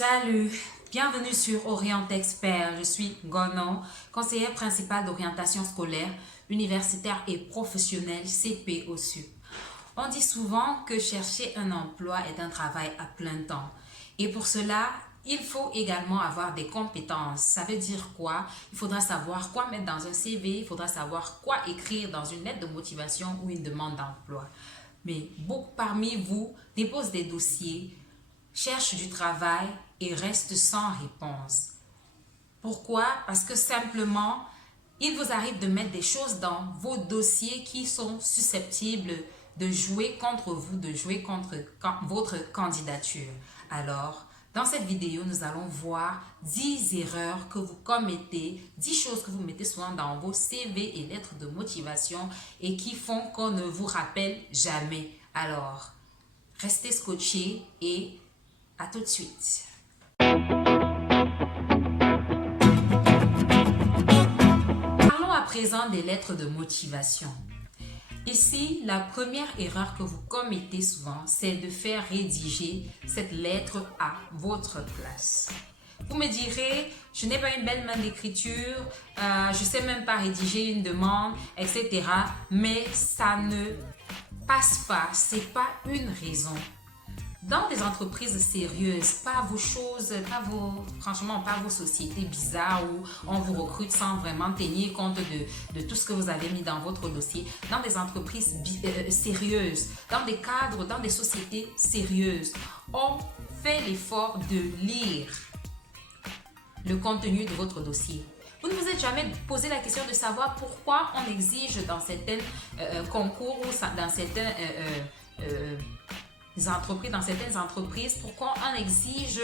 Salut, bienvenue sur Orient Expert. Je suis Gono, conseillère principale d'orientation scolaire, universitaire et professionnelle CP au SUP. On dit souvent que chercher un emploi est un travail à plein temps. Et pour cela, il faut également avoir des compétences. Ça veut dire quoi? Il faudra savoir quoi mettre dans un CV, il faudra savoir quoi écrire dans une lettre de motivation ou une demande d'emploi. Mais beaucoup parmi vous déposent des dossiers, cherchent du travail et restent sans réponse. Pourquoi? Parce que simplement, il vous arrive de mettre des choses dans vos dossiers qui sont susceptibles de jouer contre vous, de jouer contre votre candidature. Alors, dans cette vidéo, nous allons voir 10 erreurs que vous commettez, 10 choses que vous mettez souvent dans vos CV et lettres de motivation et qui font qu'on ne vous rappelle jamais. Alors, restez scotchés et à tout de suite. Parlons à présent des lettres de motivation. Ici, la première erreur que vous commettez souvent, c'est de faire rédiger cette lettre à votre place. Vous me direz, je n'ai pas une belle main d'écriture, je ne sais même pas rédiger une demande, etc. Mais ça ne passe pas, ce n'est pas une raison. Dans des entreprises sérieuses, pas vos choses, franchement, pas vos sociétés bizarres où on vous recrute sans vraiment tenir compte de tout ce que vous avez mis dans votre dossier. Dans des entreprises sérieuses, dans des cadres, dans des sociétés sérieuses, on fait l'effort de lire le contenu de votre dossier. Vous ne vous êtes jamais posé la question de savoir pourquoi on exige dans certains concours ou dans certains dans certaines entreprises, pourquoi on exige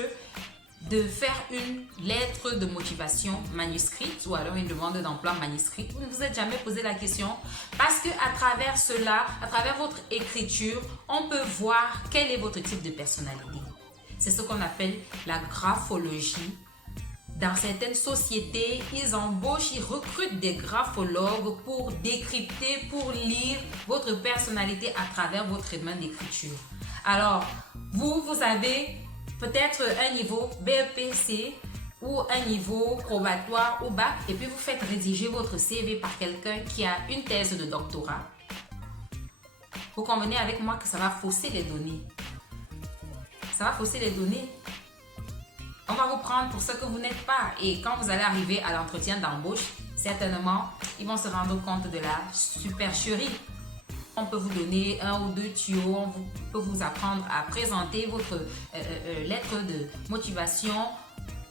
de faire une lettre de motivation manuscrite ou alors une demande d'emploi manuscrite. Vous ne vous êtes jamais posé la question parce que à travers cela, à travers votre écriture, on peut voir quel est votre type de personnalité. C'est ce qu'on appelle la graphologie. Dans certaines sociétés, ils embauchent, ils recrutent des graphologues pour décrypter, pour lire votre personnalité à travers votre main d'écriture. Alors, vous avez peut-être un niveau BEPC ou un niveau probatoire ou bac et puis vous faites rédiger votre CV par quelqu'un qui a une thèse de doctorat. Vous convenez avec moi que ça va fausser les données. Ça va fausser les données. On va vous prendre pour ce que vous n'êtes pas. Et quand vous allez arriver à l'entretien d'embauche, certainement, ils vont se rendre compte de la supercherie. On peut vous donner un ou deux tuyaux, on peut vous apprendre à présenter votre lettre de motivation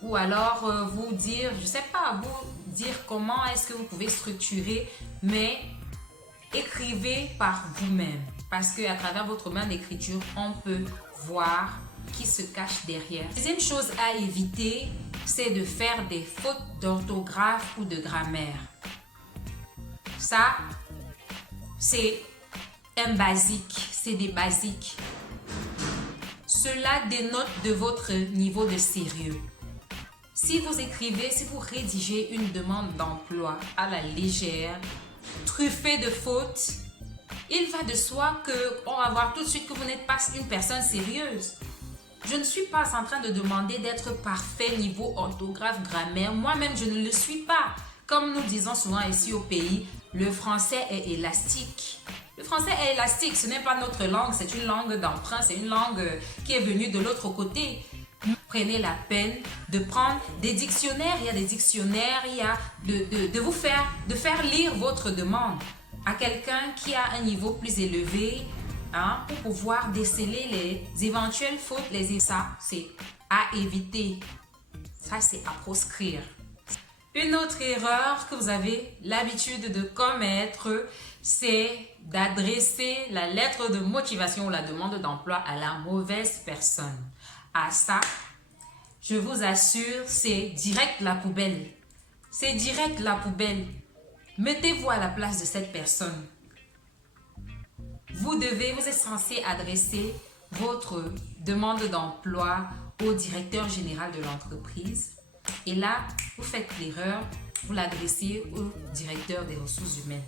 ou alors vous dire, je ne sais pas, vous dire comment est-ce que vous pouvez structurer, mais écrivez par vous-même parce qu'à travers votre main d'écriture, on peut voir qui se cache derrière. La deuxième chose à éviter, c'est de faire des fautes d'orthographe ou de grammaire. Ça, c'est un basique, c'est des basiques. Cela dénote de votre niveau de sérieux. Si vous écrivez, si vous rédigez une demande d'emploi à la légère, truffée de fautes, il va de soi qu'on va voir tout de suite que vous n'êtes pas une personne sérieuse. Je ne suis pas en train de demander d'être parfait niveau orthographe, grammaire. Moi-même, je ne le suis pas. Comme nous disons souvent ici au pays, le français est élastique. Le français est élastique, ce n'est pas notre langue, c'est une langue d'emprunt, c'est une langue qui est venue de l'autre côté. Prenez la peine de prendre des dictionnaires, il y a des dictionnaires, il y a de faire lire votre demande à quelqu'un qui a un niveau plus élevé pour pouvoir déceler les éventuelles fautes. Ça, c'est à éviter. Ça, c'est à proscrire. Une autre erreur que vous avez l'habitude de commettre, c'est d'adresser la lettre de motivation ou la demande d'emploi à la mauvaise personne. À ça, je vous assure, c'est direct la poubelle. C'est direct la poubelle. Mettez-vous à la place de cette personne. Vous êtes censé adresser votre demande d'emploi au directeur général de l'entreprise. Et là, vous faites l'erreur, vous l'adressez au directeur des ressources humaines.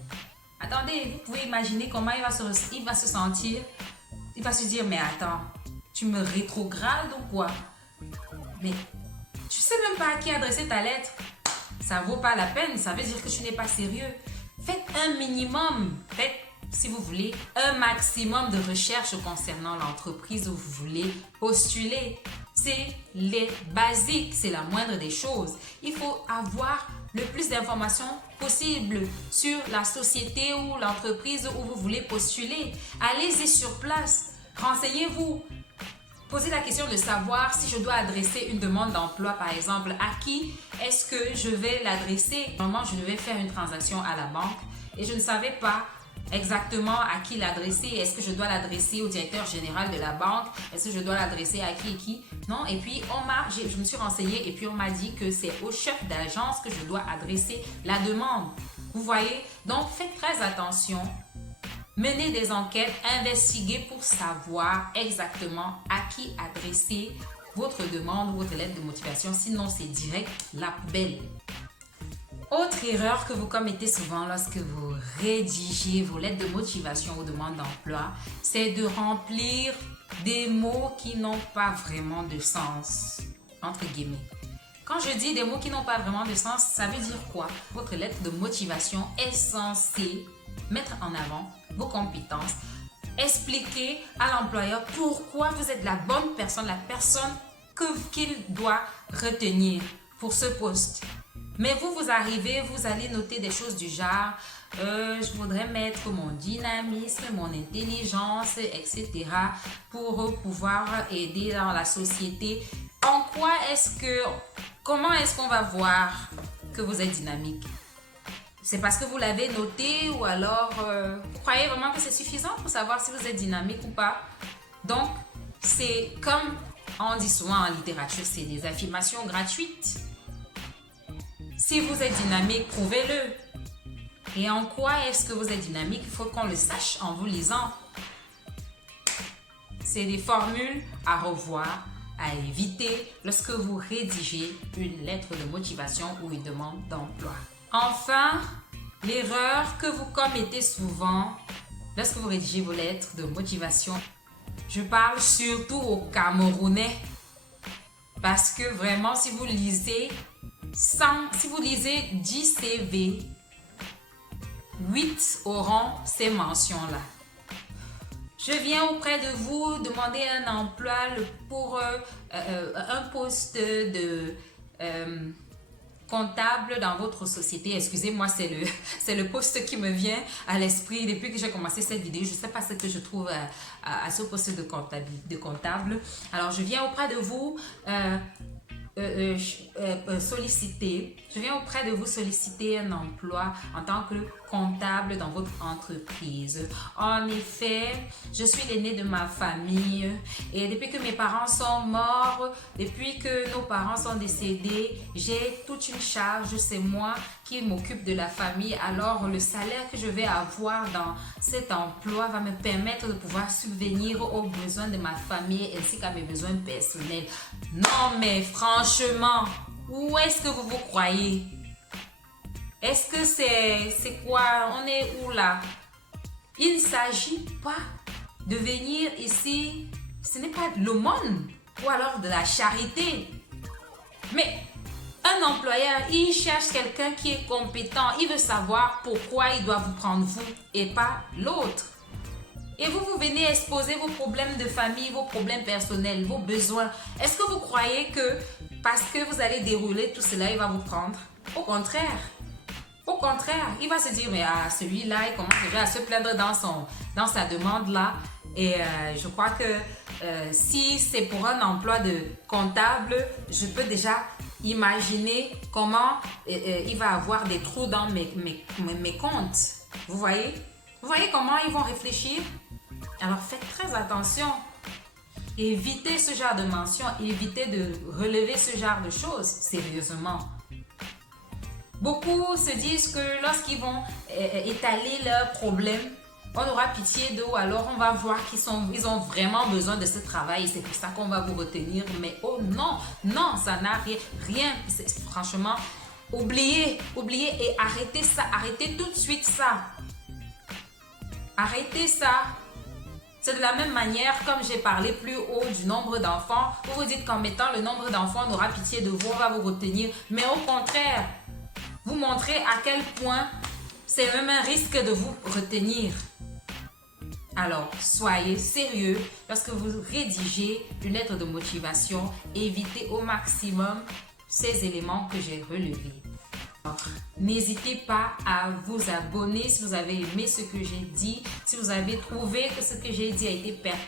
Attendez, vous pouvez imaginer comment il va se sentir. Il va se dire, mais attends, tu me rétrogrades ou quoi? Mais tu sais même pas à qui adresser ta lettre. Ça vaut pas la peine, ça veut dire que tu n'es pas sérieux. Faites un minimum, faites, si vous voulez, un maximum de recherches concernant l'entreprise où vous voulez postuler. C'est les basiques, c'est la moindre des choses. Il faut avoir le plus d'informations possible sur la société ou l'entreprise où vous voulez postuler. Allez-y sur place, renseignez-vous. Posez la question de savoir si je dois adresser une demande d'emploi, par exemple, à qui est-ce que je vais l'adresser. Normalement, je devais faire une transaction à la banque et je ne savais pas exactement à qui l'adresser. Est-ce que je dois l'adresser au directeur général de la banque? Est-ce que je dois l'adresser à qui et qui? Non. Et puis, je me suis renseignée et puis on m'a dit que c'est au chef d'agence que je dois adresser la demande. Vous voyez? Donc, faites très attention. Menez des enquêtes, investiguez pour savoir exactement à qui adresser votre demande ou votre lettre de motivation. Sinon, c'est direct la poubelle. Autre erreur que vous commettez souvent lorsque vous rédigez vos lettres de motivation ou demandes d'emploi, c'est de remplir des mots qui n'ont pas vraiment de sens, entre guillemets. Quand je dis des mots qui n'ont pas vraiment de sens, ça veut dire quoi? Votre lettre de motivation est censée mettre en avant vos compétences, expliquer à l'employeur pourquoi vous êtes la bonne personne, la personne qu'il doit retenir pour ce poste. Mais vous arrivez, vous allez noter des choses du genre je voudrais mettre mon dynamisme, mon intelligence, etc. pour pouvoir aider dans la société. Comment est-ce qu'on va voir que vous êtes dynamique? C'est parce que vous l'avez noté ou alors vous croyez vraiment que c'est suffisant pour savoir si vous êtes dynamique ou pas? Donc, c'est comme on dit souvent en littérature, c'est des affirmations gratuites. Si vous êtes dynamique, prouvez-le. Et en quoi est-ce que vous êtes dynamique? Il faut qu'on le sache en vous lisant. C'est des formules à revoir, à éviter lorsque vous rédigez une lettre de motivation ou une demande d'emploi. Enfin, l'erreur que vous commettez souvent lorsque vous rédigez vos lettres de motivation, je parle surtout aux Camerounais, parce que vraiment, si vous lisez 10 CV, 8 auront ces mentions-là. Je viens auprès de vous demander un emploi pour un poste de comptable dans votre société. Excusez-moi, c'est le poste qui me vient à l'esprit depuis que j'ai commencé cette vidéo. Je ne sais pas ce que je trouve à ce poste de comptable. Alors, je viens auprès de vous solliciter un emploi en tant que comptable dans votre entreprise. En effet, je suis l'aîné de ma famille et depuis que mes parents sont morts, depuis que nos parents sont décédés, j'ai toute une charge, c'est moi qui m'occupe de la famille. Alors le salaire que je vais avoir dans cet emploi va me permettre de pouvoir subvenir aux besoins de ma famille ainsi qu'à mes besoins personnels. Non mais franchement, où est-ce que vous vous croyez? Est-ce que c'est quoi? On est où là? Il ne s'agit pas de venir ici, ce n'est pas de l'aumône ou alors de la charité. Mais un employeur, il cherche quelqu'un qui est compétent. Il veut savoir pourquoi il doit vous prendre vous et pas l'autre. Et vous venez exposer vos problèmes de famille, vos problèmes personnels, vos besoins. Est-ce que vous croyez que parce que vous allez dérouler tout cela, il va vous prendre? Au contraire. Au contraire, il va se dire, mais celui-là, il commence déjà à se plaindre dans sa demande-là. Et je crois que si c'est pour un emploi de comptable, je peux déjà imaginer comment il va avoir des trous dans mes comptes. Vous voyez? Vous voyez comment ils vont réfléchir? Alors faites très attention. Évitez ce genre de mentions, évitez de relever ce genre de choses sérieusement. Beaucoup se disent que lorsqu'ils vont étaler leurs problèmes, on aura pitié d'eux ou alors on va voir qu'ils ont vraiment besoin de ce travail et c'est pour ça qu'on va vous retenir. Mais oh non, non, ça n'a rien. Franchement, oubliez et arrêtez ça. Arrêtez tout de suite ça. Arrêtez ça. C'est de la même manière, comme j'ai parlé plus haut du nombre d'enfants, vous vous dites qu'en mettant le nombre d'enfants, on aura pitié de vous, on va vous retenir. Mais au contraire, vous montrez à quel point c'est même un risque de vous retenir. Alors, soyez sérieux lorsque vous rédigez une lettre de motivation. Évitez au maximum ces éléments que j'ai relevés. N'hésitez pas à vous abonner si vous avez aimé ce que j'ai dit, si vous avez trouvé que ce que j'ai dit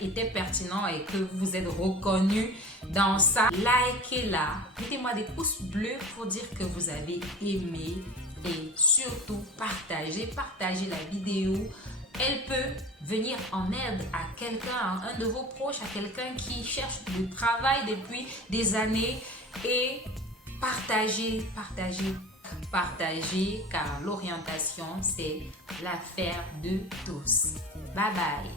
était pertinent et que vous êtes reconnu dans ça. Likez-la, mettez-moi des pouces bleus pour dire que vous avez aimé et surtout partagez la vidéo. Elle peut venir en aide à quelqu'un, à un de vos proches, à quelqu'un qui cherche du travail depuis des années et partagez car l'orientation c'est l'affaire de tous. Bye bye.